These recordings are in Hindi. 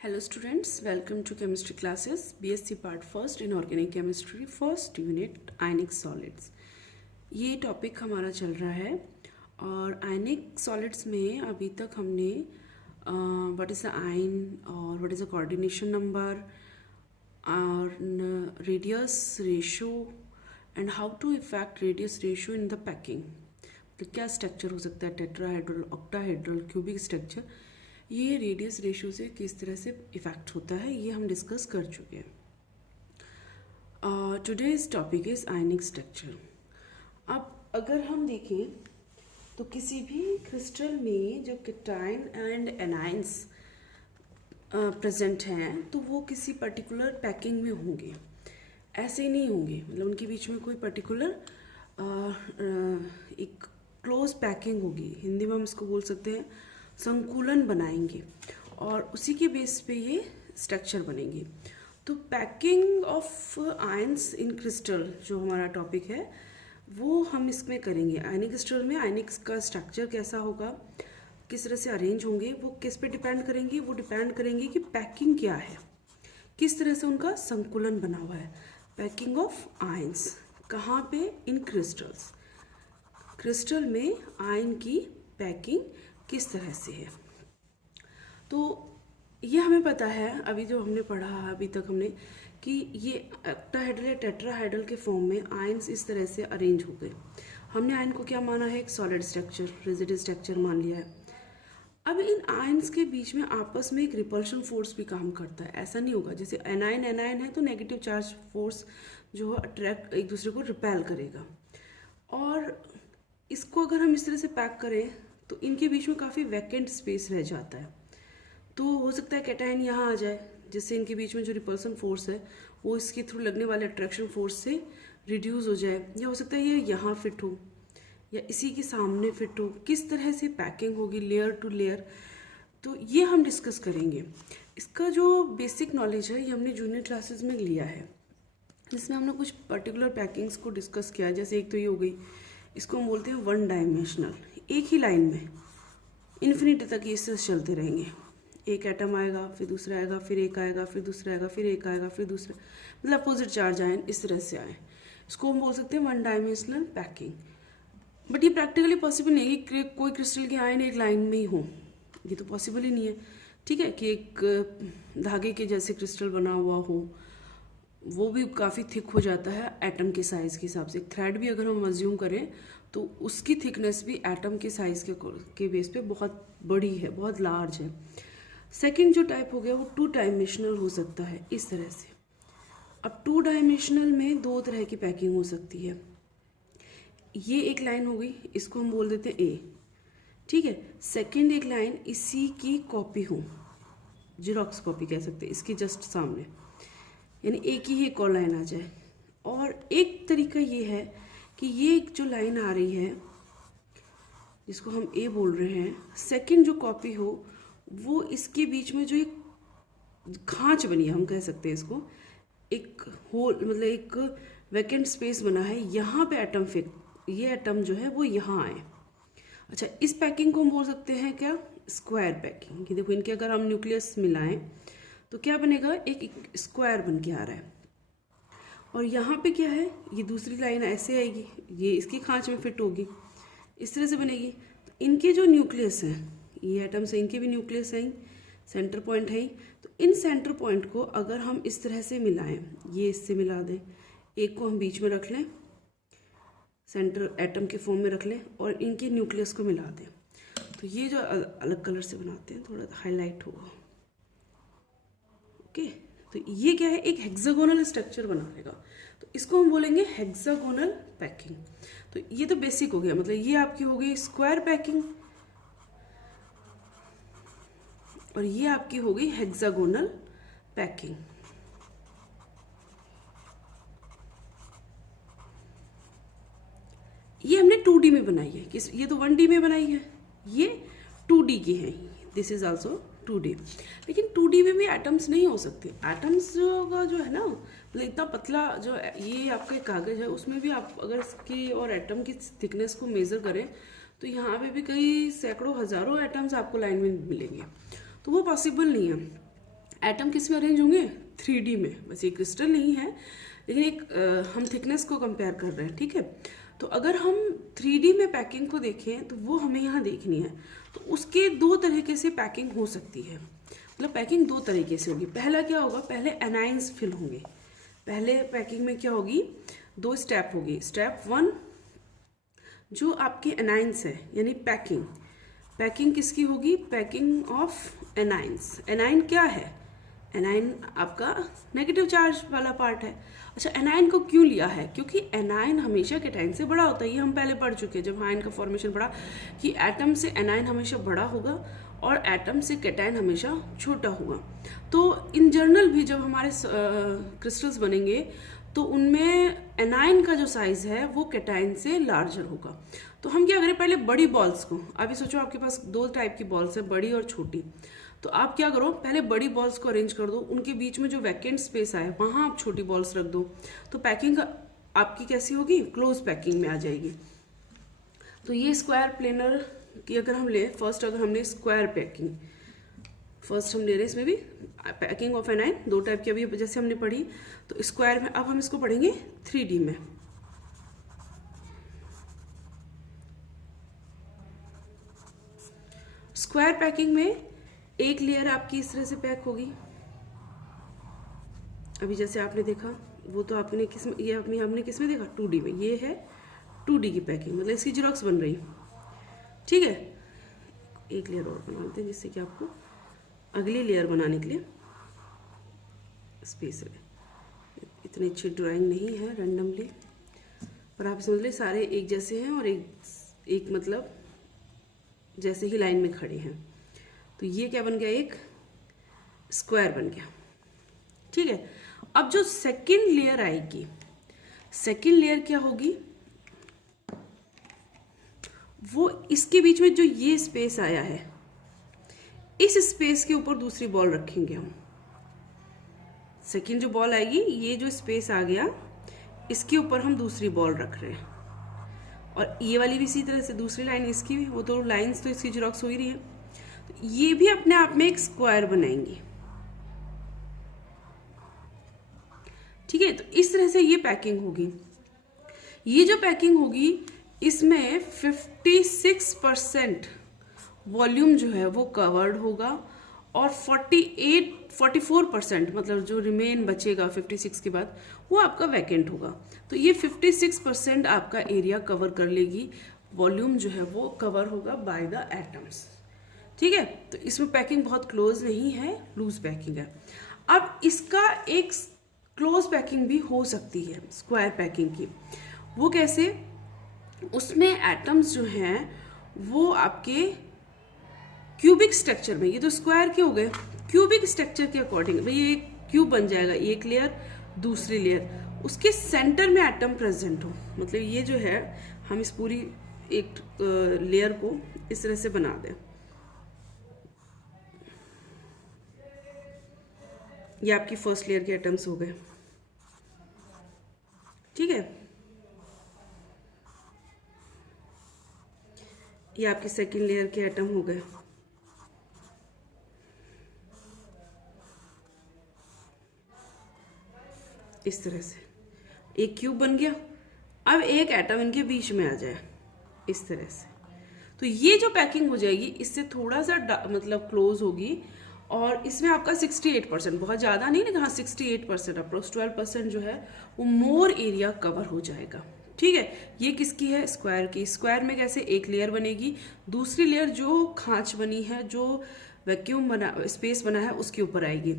Hello students, welcome to chemistry classes, BSc part first in organic chemistry, first unit ionic solids। ये टॉपिक हमारा चल रहा है और आयनिक सॉलिड्स में अभी तक हमने व्हाट इज़ द आयन और what is the coordination number और radius ratio and how to effect radius ratio in the packing. तो क्या स्ट्रक्चर हो सकता है, टेट्राहेड्रल, ऑक्टाहेड्रल, क्यूबिक स्ट्रक्चर, ये रेडियस रेशो से किस तरह से इफेक्ट होता है ये हम डिस्कस कर चुके हैं। Today's topic is ionic structure. अब अगर हम देखें तो किसी भी क्रिस्टल में जो कैटायन एंड एनायंस प्रेजेंट हैं तो वो किसी पर्टिकुलर पैकिंग में होंगे, ऐसे नहीं होंगे, मतलब उनके बीच में कोई पर्टिकुलर एक क्लोज पैकिंग होगी। हिंदी में हम इसको बोल सकते हैं संकुलन बनाएंगे और उसी के बेस पे ये स्ट्रक्चर बनेंगे। तो packing of ions in crystal जो हमारा टॉपिक है वो हम इसमें करेंगे। आयनिक क्रिस्टल में आयनिक का स्ट्रक्चर कैसा होगा, किस तरह से अरेंज होंगे, वो किस पे डिपेंड करेंगे, वो डिपेंड करेंगे कि पैकिंग क्या है, किस तरह से उनका संकुलन बना हुआ है। पैकिंग ऑफ आयंस कहाँ पे, इन क्रिस्टल्स। क्रिस्टल में आयन की पैकिंग किस तरह से है, तो ये हमें पता है। अभी जो हमने पढ़ा अभी तक हमने कि ये ऑक्टाहेड्रल या टेट्राहेड्रल के फॉर्म में आयंस इस तरह से अरेंज हो गए। हमने आयन को क्या माना है, एक सॉलिड स्ट्रक्चर, रिजिड स्ट्रक्चर मान लिया है। अब इन आयंस के बीच में आपस में एक रिपल्शन फोर्स भी काम करता है। ऐसा नहीं होगा जैसे एनायन एनायन है तो नेगेटिव चार्ज फोर्स जो अट्रैक्ट एक दूसरे को रिपेल करेगा। और इसको अगर हम इस तरह से पैक करें तो इनके बीच में काफ़ी वैकेंट स्पेस रह जाता है। तो हो सकता है कैटायन यहाँ आ जाए जिससे इनके बीच में जो रिपल्सन फोर्स है वो इसके थ्रू लगने वाले अट्रैक्शन फोर्स से रिड्यूस हो जाए, या हो सकता है ये यहाँ फिट हो या इसी के सामने फिट हो। किस तरह से पैकिंग होगी लेयर टू लेयर, तो ये हम डिस्कस करेंगे। इसका जो बेसिक नॉलेज है ये हमने जूनियर क्लासेस में लिया है, जिसमें हमने कुछ पर्टिकुलर पैकिंग्स को डिस्कस किया। जैसे एक तो ये हो गई, इसको हम बोलते हैं वन डायमेंशनल, एक ही लाइन में इन्फिनिटी तक ये इससे चलते रहेंगे। एक एटम आएगा, फिर दूसरा आएगा, फिर एक आएगा, फिर दूसरा आएगा, फिर एक आएगा, फिर दूसरा, मतलब अपोजिट चार्ज आयन इस तरह से आए। इसको हम बोल सकते हैं वन डायमेंशनल पैकिंग। बट ये प्रैक्टिकली पॉसिबल नहीं है कि कोई क्रिस्टल के आयन एक लाइन में ही हो, ये तो पॉसिबल ही नहीं है। ठीक है कि एक धागे के जैसे क्रिस्टल बना हुआ हो, वो भी काफ़ी थिक हो जाता है एटम के साइज़ के हिसाब से। थ्रेड भी अगर हम अज्यूम करें तो उसकी थिकनेस भी एटम के साइज़ के बेस पे बहुत बड़ी है, बहुत लार्ज है। सेकंड जो टाइप हो गया वो टू डायमेंशनल हो सकता है इस तरह से। अब टू डायमेंशनल में दो तरह की पैकिंग हो सकती है। ये एक लाइन हो गई, इसको हम बोल देते हैं ए, ठीक है। सेकंड एक लाइन इसी की कॉपी हो, जीरोक्स कॉपी कह सकते हैं, इसके जस्ट सामने, यानी एक ही एक और लाइन आ जाए। और एक तरीका ये है कि ये एक जो लाइन आ रही है जिसको हम ए बोल रहे हैं, सेकंड जो कॉपी हो वो इसके बीच में जो एक खांच बनी है, हम कह सकते हैं इसको, एक होल, मतलब एक वैकेंट स्पेस बना है, यहाँ पे एटम फिट, ये एटम जो है वो यहाँ आए। अच्छा, इस पैकिंग को हम बोल सकते हैं क्या, स्क्वायर पैकिंग। कि देखो इनके अगर हम न्यूक्लियस मिलाएं तो क्या बनेगा, एक स्क्वायर बन के आ रहा है। और यहाँ पे क्या है, ये दूसरी लाइन ऐसे आएगी, ये इसकी खांच में फिट होगी, इस तरह से बनेगी। तो इनके जो न्यूक्लियस हैं, ये एटम्स हैं, इनके भी न्यूक्लियस हैं, सेंटर पॉइंट है। तो इन सेंटर पॉइंट को अगर हम इस तरह से मिलाएं, ये इससे मिला दें, एक को हम बीच में रख लें, सेंटर एटम के फॉर्म में रख लें, और इनके न्यूक्लियस को मिला दें, तो ये जो अलग कलर से बनाते हैं थोड़ा हाईलाइट होगा। ओके, तो ये क्या है, एक हेक्सागोनल स्ट्रक्चर बना लेगा, तो इसको हम बोलेंगे हेक्सागोनल पैकिंग। तो ये तो बेसिक हो गया, मतलब ये आपकी हो गई स्क्वायर पैकिंग और ये आपकी हो गई हेक्सागोनल पैकिंग। ये हमने 2D में बनाई है, किस, ये तो 1D में बनाई है, ये 2D की है, दिस इज आल्सो 2D। लेकिन 2D में भी एटम्स नहीं हो सकते। एटम्स का जो है ना, मतलब इतना पतला जो ये आपका कागज है, उसमें भी आप अगर इसकी और एटम की थिकनेस को मेजर करें तो यहाँ पे भी कई सैकड़ों हजारों एटम्स आपको लाइन में मिलेंगे, तो वो पॉसिबल नहीं है। एटम किस में अरेंज होंगे? 3D में। बस ये क्रिस्टल नहीं है, लेकिन एक हम थिकनेस को कंपेयर कर रहे हैं, ठीक है। तो अगर हम 3D में पैकिंग को देखें तो वो हमें यहाँ देखनी है। तो उसके दो तरीके से पैकिंग हो सकती है, मतलब पैकिंग दो तरीके से होगी। पहला क्या होगा, पहले एनाइंस फिल होंगे। पहले पैकिंग में क्या होगी, दो स्टेप होगी। स्टेप 1 जो आपके एनाइंस है, यानी पैकिंग। पैकिंग किसकी होगी? Packing of anions. एनाइन क्या है? एनाइन आपका नेगेटिव चार्ज वाला पार्ट है। अच्छा, एनाइन को क्यों लिया है? क्योंकि एनाइन हमेशा कैटाइन से बड़ा होता है। ये हम पहले पढ़ चुके हैं जब आयन का फॉर्मेशन पढ़ा, कि एटम से एनाइन हमेशा बड़ा होगा और एटम से कैटाइन हमेशा छोटा होगा। तो इन जनरल भी जब हमारे क्रिस्टल्स बनेंगे तो उनमें एनाइन का जो साइज है वो कैटाइन से लार्जर होगा। तो हम क्या करें, पहले बड़ी बॉल्स को, अभी सोचो आपके पास दो टाइप की बॉल्स है, बड़ी और छोटी। तो आप क्या करो, पहले बड़ी बॉल्स को अरेंज कर दो, उनके बीच में जो वैकेंट स्पेस आए वहां आप छोटी बॉल्स रख दो। तो पैकिंग आपकी कैसी होगी? क्लोज पैकिंग में आ जाएगी। तो ये स्क्वायर प्लेनर की अगर हम ले, फर्स्ट अगर हमने स्क्वायर पैकिंग फर्स्ट हम ले रहे हैं, इसमें भी पैकिंग ऑफ एनाइन दो टाइप की अभी जैसे हमने पढ़ी। तो स्क्वायर में अब हम इसको पढ़ेंगे 3D में। स्क्वायर पैकिंग में एक लेयर आपकी इस तरह से पैक होगी। अभी जैसे आपने देखा, वो तो आपने किस में, ये हमने किस में देखा? 2D में। ये है 2D की पैकिंग, मतलब इसकी जेरॉक्स बन रही, ठीक है। एक लेयर और बना लेते हैं जिससे कि आपको अगली लेयर बनाने के लिए स्पेस है। इतनी अच्छी ड्राइंग नहीं है रैंडमली, पर आप समझ लें सारे एक जैसे हैं और एक मतलब जैसे ही लाइन में खड़े हैं। तो ये क्या बन गया? एक स्क्वायर बन गया, ठीक है। अब जो सेकंड लेयर आएगी, सेकंड लेयर क्या होगी? वो इसके बीच में जो ये स्पेस आया है, इस स्पेस के ऊपर दूसरी बॉल रखेंगे हम। सेकंड जो बॉल आएगी, ये जो स्पेस आ गया, इसके ऊपर हम दूसरी बॉल रख रहे हैं। और ये वाली भी इसी तरह से, दूसरी लाइन इसकी भी, वो तो लाइंस तो इसकी जेरॉक्स हो ही रही है। तो ये भी अपने आप में एक स्क्वायर बनाएंगी, ठीक है। तो इस तरह से ये पैकिंग होगी। ये जो पैकिंग होगी इसमें 56% वॉल्यूम जो है वो कवर्ड होगा और 44% मतलब जो रिमेन बचेगा 56 के बाद वो आपका वैकेंट होगा। तो ये 56% आपका एरिया कवर कर लेगी, वॉल्यूम जो है वो कवर होगा बाय द एटम्स, ठीक है। तो इसमें पैकिंग बहुत क्लोज नहीं है, लूज पैकिंग है। अब इसका एक क्लोज पैकिंग भी हो सकती है स्क्वायर पैकिंग की। वो कैसे? उसमें एटम्स जो हैं वो आपके क्यूबिक स्ट्रक्चर में, ये तो स्क्वायर के हो गए, क्यूबिक स्ट्रक्चर के अकॉर्डिंग भाई ये क्यूब बन जाएगा, एक लेयर दूसरी लेयर, उसके सेंटर में एटम प्रेजेंट हो। मतलब ये जो है हम इस पूरी एक लेयर को इस तरह से बना दें। ये आपकी फर्स्ट लेयर के एटम्स हो गए, ठीक है। ये आपकी सेकंड लेयर के एटम हो गए। इस तरह से एक क्यूब बन गया। अब एक एटम इनके बीच में आ जाए इस तरह से, तो ये जो पैकिंग हो जाएगी इससे थोड़ा सा मतलब क्लोज होगी। और इसमें आपका 68%, बहुत ज़्यादा नहीं लेकिन हाँ 68%, अप्रोक्स 12% जो है वो मोर एरिया कवर हो जाएगा, ठीक है। ये किसकी है? स्क्वायर की। स्क्वायर में कैसे? एक लेयर बनेगी, दूसरी लेयर जो खांच बनी है, जो वैक्यूम बना स्पेस बना है उसके ऊपर आएगी।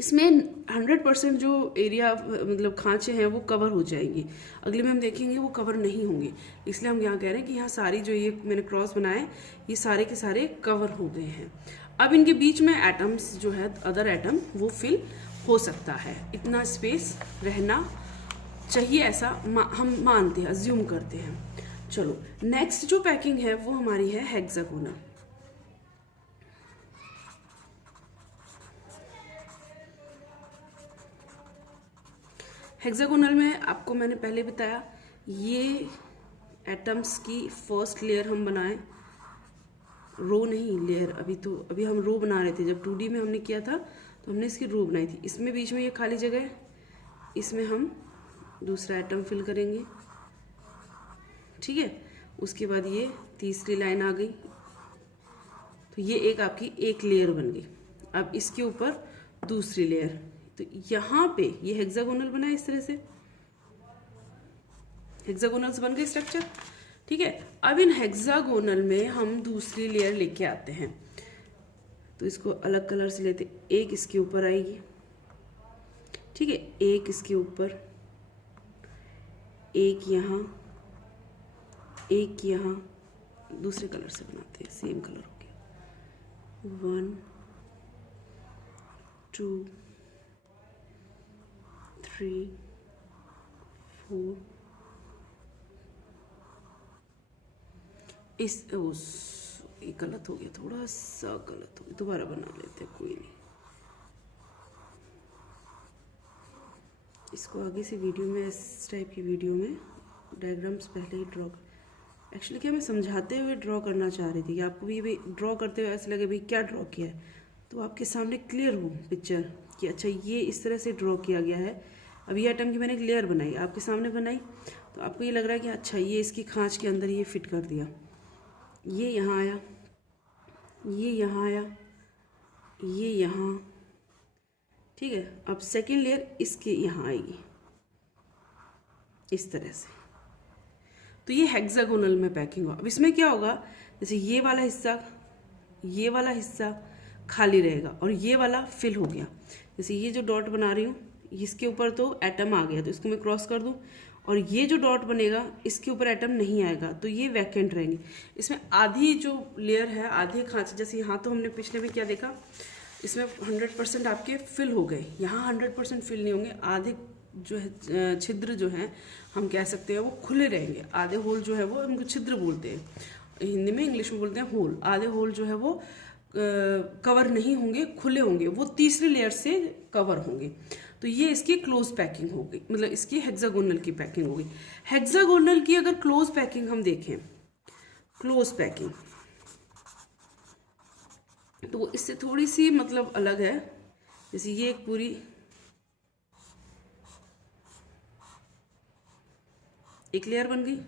इसमें 100% जो एरिया मतलब खांचे हैं वो कवर हो जाएंगी। अगले में हम देखेंगे वो कवर नहीं होंगे, इसलिए हम यहाँ कह रहे हैं कि यहाँ सारी जो ये मैंने क्रॉस बनाए ये सारे के सारे कवर हो गए हैं। अब इनके बीच में एटम्स जो है, अदर एटम, वो फिल हो सकता है, इतना स्पेस रहना चाहिए, ऐसा हम मानते हैं, अज्यूम करते हैं। चलो नेक्स्ट जो पैकिंग है वो हमारी है हेक्सागोनल। हेक्सागोनल में आपको मैंने पहले बताया, ये एटम्स की फर्स्ट लेयर हम बनाएं, रो नहीं, लेयर। अभी हम रो बना रहे थे, जब 2D में हमने किया था तो हमने इसकी रो बनाई थी। इसमें बीच में ये खाली जगह है, इसमें हम दूसरा एटम फिल करेंगे, ठीक है। उसके बाद ये तीसरी लाइन आ गई, तो ये एक आपकी एक लेयर बन गई। अब इसके ऊपर दूसरी लेयर, तो यहाँ पे ये हेक्सागोनल बना है, इस तरह से हेक्सागोनल्स बन गए स्ट्रक्चर, ठीक है। अब इन हेक्सागोनल में हम दूसरी लेयर लेके आते हैं, तो इसको अलग कलर से लेते, एक इसके ऊपर आएगी, ठीक है, एक इसके ऊपर, एक यहाँ, एक यहाँ, दूसरे कलर से बनाते हैं, सेम कलर हो गया, 1 2 3 4, ये गलत हो गया, थोड़ा सा गलत हो गया, दोबारा बना लेते हैं, कोई नहीं। इसको आगे से वीडियो में, इस टाइप की वीडियो में डायग्राम्स पहले ही ड्रॉ, एक्चुअली क्या मैं समझाते हुए ड्रॉ करना चाह रही थी कि आपको भी ड्रॉ करते हुए ऐसे लगे भाई क्या ड्रॉ किया है, तो आपके सामने क्लियर हो पिक्चर कि अच्छा ये इस तरह से ड्रॉ किया गया है। अब ये आइटम की मैंने एक लेयर बनाई, आपके सामने बनाई, तो आपको ये लग रहा है कि अच्छा ये इसकी खांच के अंदर ये फिट कर दिया, ये यहाँ आया, ये यहाँ आया, ये यहाँ, ठीक है। अब सेकेंड लेयर इसके यहाँ आएगी इस तरह से, तो ये हेक्सागोनल में पैकिंग होगा। अब इसमें क्या होगा, जैसे ये वाला हिस्सा खाली रहेगा और ये वाला फिल हो गया। जैसे ये जो डॉट बना रही हूँ, इसके ऊपर तो एटम आ गया, तो इसको मैं क्रॉस कर दूँ, और ये जो डॉट बनेगा इसके ऊपर एटम नहीं आएगा, तो ये वैकेंट रहेंगे। इसमें आधी जो लेयर है, आधे खांचे, जैसे यहाँ तो हमने पिछले में क्या देखा, इसमें 100% आपके फिल हो गए, यहाँ 100% फिल नहीं होंगे, आधे जो है छिद्र जो है हम कह सकते हैं वो खुले रहेंगे। आधे होल जो है वो हमको छिद्र बोलते हैं, हिंदी में, इंग्लिश में बोलते हैं होल। आधे होल जो है वो कवर नहीं होंगे, खुले होंगे, वो तीसरी लेयर से कवर होंगे। तो ये इसकी क्लोज पैकिंग होगी, मतलब इसकी हेक्सागोनल की पैकिंग होगी। हेक्सागोनल की अगर क्लोज पैकिंग हम देखें, क्लोज पैकिंग, तो वो इससे थोड़ी सी मतलब अलग है। जैसे ये एक पूरी एक लेयर बन गई,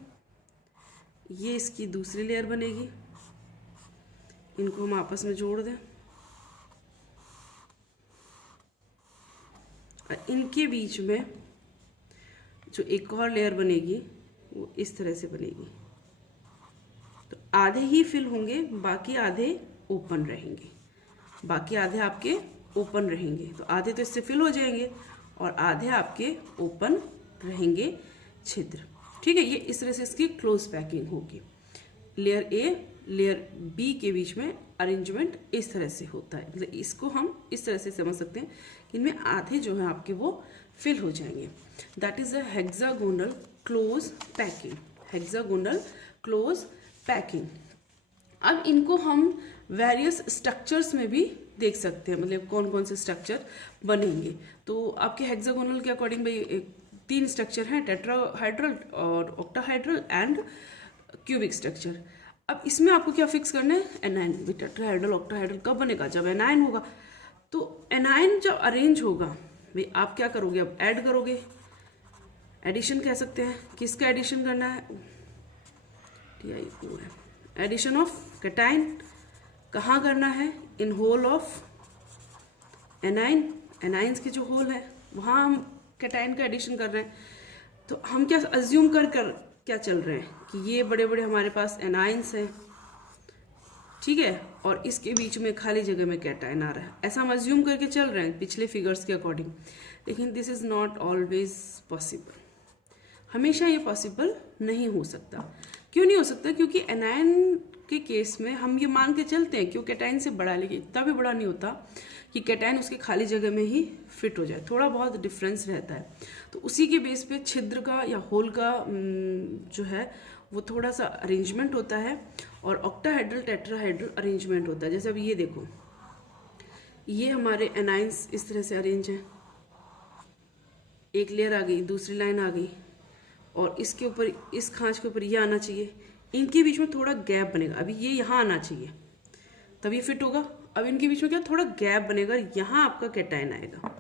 ये इसकी दूसरी लेयर बनेगी, इनको हम आपस में जोड़ दें, और इनके बीच में जो एक और लेयर बनेगी वो इस तरह से बनेगी। तो आधे ही फिल होंगे, बाकी आधे ओपन रहेंगे, बाकी आधे आपके ओपन रहेंगे। तो आधे तो इससे फिल हो जाएंगे और आधे आपके ओपन रहेंगे छिद्र, ठीक है। ये इस तरह से इसकी क्लोज पैकिंग होगी। लेयर ए लेयर बी के बीच में अरेंजमेंट इस तरह से होता है, मतलब इसको हम इस तरह से समझ सकते हैं कि इनमें आधे जो है आपके वो फिल हो जाएंगे। That is a hexagonal close packing, hexagonal close packing. अब इनको हम वेरियस स्ट्रक्चर्स में भी देख सकते हैं, मतलब कौन कौन से स्ट्रक्चर बनेंगे। तो आपके हेक्सागोनल के अकॉर्डिंग भाई 3 स्ट्रक्चर हैं, टेट्राहाइड्रल और ऑक्टाहाइड्रल एंड क्यूबिक स्ट्रक्चर। अब इसमें आपको क्या फिक्स करना है, एनायन। टेट्राहाइड्रल ऑक्टाहाइड्रल कब बनेगा, जब एनायन होगा। तो एनायन जब अरेंज होगा भाई आप क्या करोगे, अब ऐड करोगे, एडिशन कह सकते हैं। किसका एडिशन करना है, एडिशन ऑफ कैटाइन। कहाँ करना है, इन होल ऑफ एनाइन, एनाइंस के जो होल है वहाँ हम कैटाइन का एडिशन कर रहे हैं। तो हम क्या अज्यूम कर क्या चल रहे हैं कि ये बड़े बड़े हमारे पास एनाइंस हैं, ठीक है, और इसके बीच में खाली जगह में कैटाइन आ रहा है, ऐसा हम अज्यूम करके चल रहे हैं पिछले फिगर्स के अकॉर्डिंग। लेकिन this is not always possible, हमेशा ये पॉसिबल नहीं हो सकता। क्यों नहीं हो सकता, क्योंकि एनायन के केस में हम ये मान के चलते हैं कि वो कैटाइन से बड़ा, लेकिन इतना भी बड़ा नहीं होता कि कैटाइन उसके खाली जगह में ही फिट हो जाए, थोड़ा बहुत डिफरेंस रहता है। तो उसी के बेस पे छिद्र का या होल का जो है वो थोड़ा सा अरेंजमेंट होता है, और ऑक्टाहाइड्रल टेट्राहाइड्रल अरेंजमेंट होता है। जैसे अब ये देखो, ये हमारे एनाइंस इस तरह से अरेंज हैं, एक लेयर आ गई, दूसरी लाइन आ गई, और इसके ऊपर, इस खांच के ऊपर ये आना चाहिए, इनके बीच में थोड़ा गैप बनेगा। अभी ये यहाँ आना चाहिए, तब ये फिट होगा। अब इनके बीच में क्या थोड़ा गैप बनेगा, यहाँ आपका कैटायन आएगा,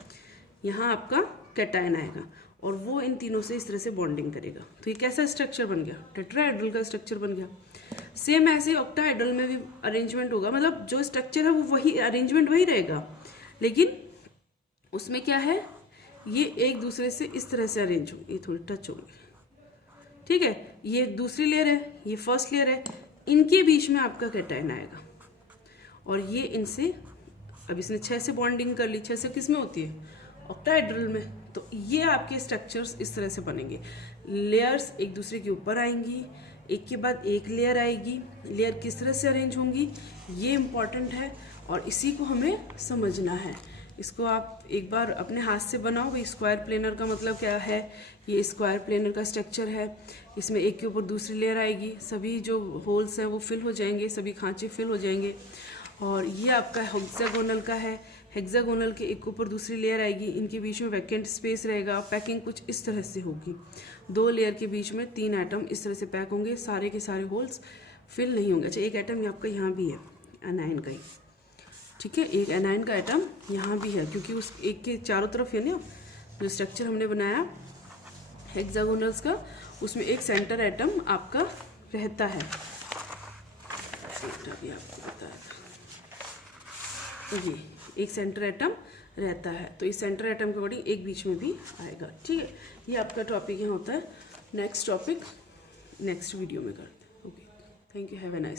यहाँ आपका कैटायन आएगा और वो इन तीनों से इस तरह से बॉन्डिंग करेगा। तो ये कैसा स्ट्रक्चर बन गया, टेट्राहेड्रल का स्ट्रक्चर बन गया। सेम ऐसे ऑक्टाहेड्रल में भी अरेंजमेंट होगा, मतलब जो स्ट्रक्चर है वो वही, अरेंजमेंट वही रहेगा, लेकिन उसमें क्या है, ये एक दूसरे से इस तरह से अरेंज होंगे, ये थोड़ी टच होंगे, ठीक है। ये दूसरी लेयर है, ये फर्स्ट लेयर है, इनके बीच में आपका कैटायन आएगा और ये इनसे, अब इसने 6 से बॉन्डिंग कर ली, 6 से किस में होती है, ऑक्टाहेड्रल में। तो ये आपके स्ट्रक्चर्स इस तरह से बनेंगे, लेयर्स एक दूसरे के ऊपर आएंगी, एक के बाद एक लेयर आएगी, लेयर किस तरह से अरेंज होंगी ये इम्पॉर्टेंट है और इसी को हमें समझना है। इसको आप एक बार अपने हाथ से बनाओ। भाई स्क्वायर प्लेनर का मतलब क्या है, ये स्क्वायर प्लेनर का स्ट्रक्चर है, इसमें एक के ऊपर दूसरी लेयर आएगी, सभी जो होल्स हैं वो फिल हो जाएंगे, सभी खांचे फिल हो जाएंगे। और ये आपका हेक्सागोनल का है, हेक्सागोनल के एक ऊपर दूसरी लेयर आएगी, इनके बीच में वैकेंट स्पेस रहेगा। पैकिंग कुछ इस तरह से होगी, 2 लेयर के बीच में 3 एटम इस तरह से पैक होंगे, सारे के सारे होल्स फिल नहीं होंगे। अच्छा, एक एटम आपका यहाँ भी है एनाइन का ही, ठीक है, एक एनाइन का एटम यहाँ भी है, क्योंकि उस एक के चारों तरफ है ना जो स्ट्रक्चर हमने बनाया हेक्सागोनल्स का, उसमें एक सेंटर एटम आपका रहता है, भी आपको बताया था, ये एक सेंटर एटम रहता है। तो इस सेंटर एटम के अकॉर्डिंग एक बीच में भी आएगा, ठीक है। ये आपका टॉपिक यहाँ होता है। नेक्स्ट टॉपिक नेक्स्ट वीडियो में करते हैं। Okay, thank you, have a nice.